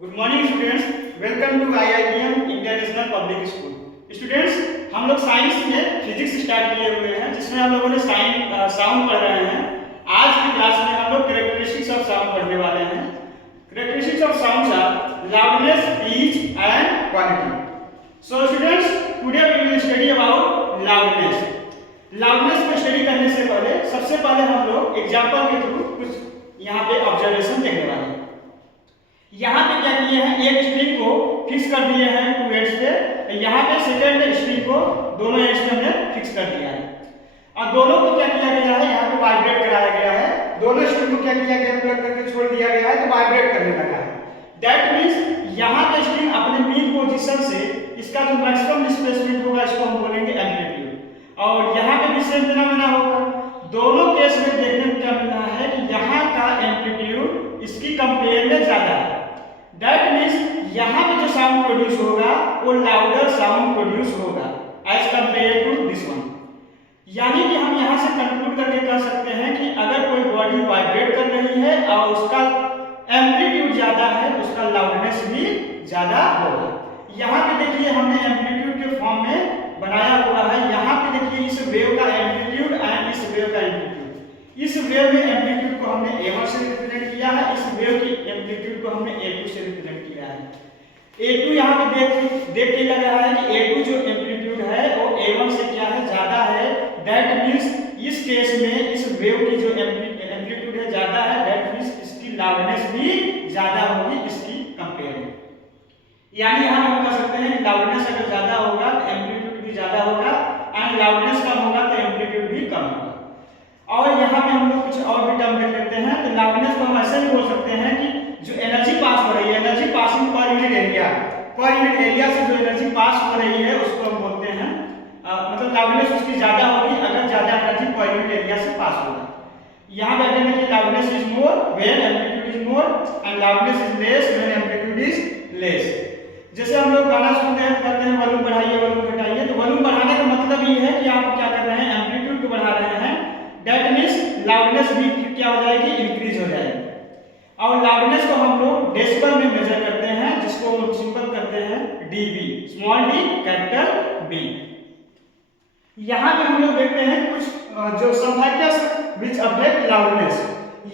Good morning students, welcome to IITM international public school. Students, हम लोग science में physics start किए हुए हैं, जिसमें हम लोगों ने साउंड पढ़ रहे हैं। आज की क्लास में हम लोग कैरेक्टरिस्टिक्स ऑफ साउंड पढ़ने वाले हैं। Characteristics of sounds are loudness, pitch and quality. So students, today we will study about loudness. Loudness को स्टडी करने से पहले सबसे पहले हम लोग एग्जांपल के थ्रू कुछ यहाँ पे ऑब्जर्वेशन देखने वाले हैं। यहाँ पे क्या किए हैं, एक स्ट्रिंग को फिक्स कर दिए हैं 2 एंड्स पे। यहाँ पे सेकंड स्ट्रिंग को दोनों एंड्स पे हमने फिक्स कर दिया है और दोनों को क्या किया गया है, यहाँ पे वाइब्रेट कराया गया है। दोनों स्ट्रिंग को क्या किया गया, प्लग करके छोड़ दिया गया है तो वाइब्रेट करने लगा है। दैट मींस यहाँ पे स्ट्रिंग अपने मीन पोजीशन से इसका जो मैक्सिमम डिस्प्लेसमेंट होगा इसको हम बोलेंगे एम्पलीट्यूड, और यहाँ पे भी सेम फिनोमेना होगा। दोनों केस में देखने को क्या मिल रहा है कि यहाँ का एम्पलीट्यूड इसकी कंपेयर में ज्यादा है। दैट मीन्स यहाँ पे जो साउंड प्रोड्यूस होगा वो लाउडर साउंड प्रोड्यूस होगा as compare to this one. यानी कि हम यहाँ से कंक्लूड करके कह सकते हैं कि अगर कोई बॉडी वाइब्रेट कर रही है और उसका एम्पलीट्यूड ज्यादा है तो उसका लाउडनेस भी ज्यादा होगा। यहाँ पे देखिए हमने एम्पलीट्यूड के फॉर्म में बनाया हुआ है। यहाँ पे देखिए इस वेव का एम्पलीट्यूड एंड इस वेव का एम्पलीट्यूड। इस वेव में एम्पलीट्यूड को हमने A1 से रिप्रेजेंट किया है, इस वेव की एम्पलीट्यूड को हमने A2 से रिप्रेजेंट किया है। A2 यहाँ पे देख के लग रहा है कि A2 जो एम्पलीट्यूड है वो A1 से क्या है, ज्यादा है। दैट मींस इस केस में इस वेव की जो एम्पलीट्यूड है ज्यादा है, दैट मींस इसकी लाउडनेस भी ज्यादा होगी इसकी कंपेयर में। यानी हम कह सकते हैं कि लाउडनेस अगर ज्यादा होगा तो एम्पलीट्यूड भी ज्यादा होगा एंड लाउडनेस कम होगा तो एम्पलीट्यूड भी कम होगा। और यहाँ पे हम लोग कुछ और भी टर्म देख लेते हैं। तो लाउडनेस को हम ऐसे भी बोल सकते हैं कि जो एनर्जी पास हो रही है, energy passing per unit area से जो एनर्जी पास हो रही है उसको हम बोलते हैं मतलब लाउडनेस उसकी ज्यादा होगी अगर ज्यादा एनर्जी पर यूनिट एरिया से पास होगा। यहाँ पे कहते हैं कि loudness is more when amplitude is more and loudness is less when amplitude is less. जैसे हम लोग गाना सुनते हैं कहते हैं वॉल्यूम बढ़ाइए वॉल्यूम घटाइए, तो वॉल्यूम बढ़ाने का मतलब ये है कि आप क्या कर रहे हैं, एम्पलीट्यूड को बढ़ा रहे हैं। दैट मींस लाउडनेस भी क्या हो जाएगी, इंक्रीज हो जाएगी। और लाउडनेस को हम लोग डेसिबल में मेजर करते हैं, जिसको हम सिंपल करते हैं dB, small d capital B। यहाँ पे हम लोग देखते हैं कुछ जो some factors which affect loudness.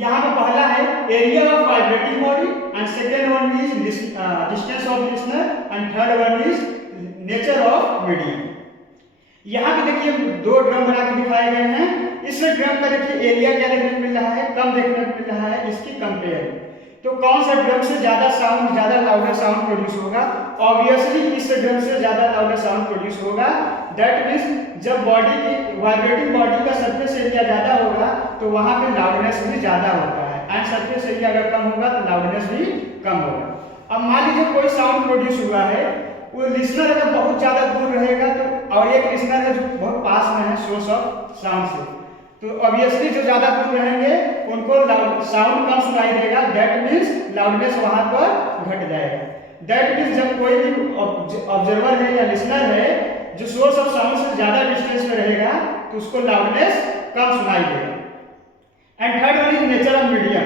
यहाँ पे पहला है area of vibrating body and second one is distance of listener and third one is nature of medium. यहाँ पे देखिए 2 ड्रम बना के दिखाए गए हैं। इस ड्रम का देखिए एरिया क्या देखने को मिल रहा है, कम देखने को मिल रहा है इसकी कंपेयर। तो कौन सा ड्रम से ज्यादा लाउडर साउंड प्रोड्यूस होगा? ऑब्वियसली इस ड्रम से ज्यादा लाउडर साउंड प्रोड्यूस होगा। दैट मींस जब बॉडी की वाइब्रेटिंग बॉडी का सरफेस एरिया ज्यादा होगा तो वहां पे लाउडनेस भी ज्यादा होता है एंड सरफेस एरिया अगर कम होगा तो लाउडनेस भी कम होगा। अब मान लीजिए कोई साउंड प्रोड्यूस हुआ है, वो लिसनर अगर बहुत ज्यादा दूर रहेगा तो और एक लिसनर है जो बहुत पास में है सोर्स ऑफ साउंड से, तो ऑब्वियसली जो ज्यादा दूर रहेंगे उनको साउंड कम सुनाई देगा। दैट मींस लाउडनेस वहां पर घट जाएगा। दैट मींस जब कोई भी ऑब्जर्वर है या लिसनर है जो सोर्स ऑफ साउंड से ज्यादा डिस्टेंस में रहेगा तो उसको लाउडनेस कम सुनाई देगा। And third one is nature of medium.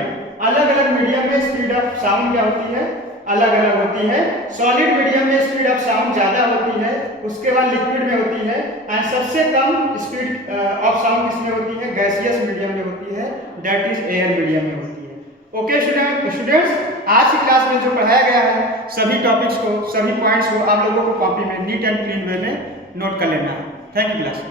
अलग अलग मीडियम में स्पीड ऑफ साउंड क्या होती है, अलग अलग होती है। सॉलिड मीडियम में स्पीड ऑफ साउंड ज्यादा होती है, उसके बाद लिक्विड में होती है एंड सबसे कम स्पीड ऑफ साउंड किसमें होती है, गैसियस मीडियम में होती है, दैट इज एयर मीडियम में होती है। ओके स्टूडेंट्स, आज की क्लास में जो पढ़ाया गया है सभी टॉपिक्स को, सभी पॉइंट्स को आप लोगों को कॉपी में नीट एंड क्लीन वे में नोट कर लेना है। Thank you class.